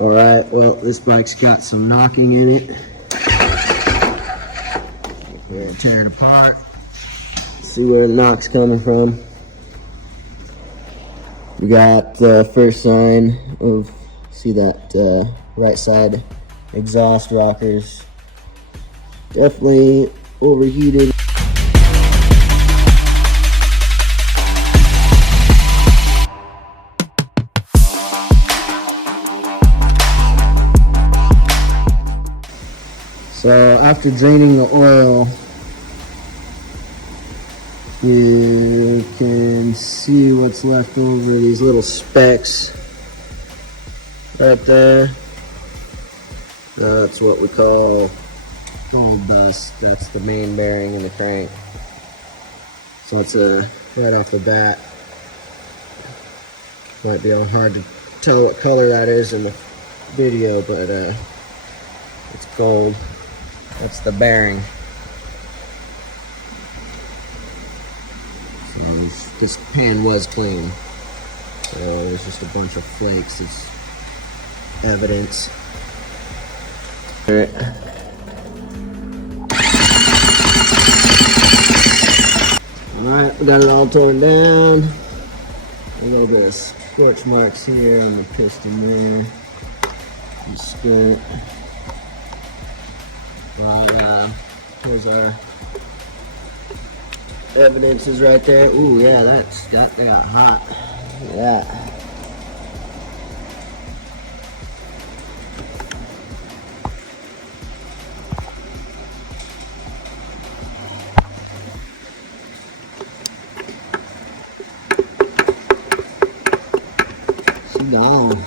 Alright, well, this bike's got some knocking in it. We'll tear it apart. See where the knock's coming from. We got the first sign of, see that right side exhaust rockers. Definitely overheated. So after draining the oil, you can see what's left over, these little specks right there. That's what we call gold dust. That's the main bearing in the crank. So it's right off the bat. Might be hard to tell what color that is in the video, but it's gold. That's the bearing. So this pan was clean, so there's just a bunch of flakes. It's evidence. All right. Alright, we got it all torn down. A little bit of scorch marks here on the piston there. The skirt. Well, here's our evidences right there. Ooh, yeah, that got hot. Look at that. She gone.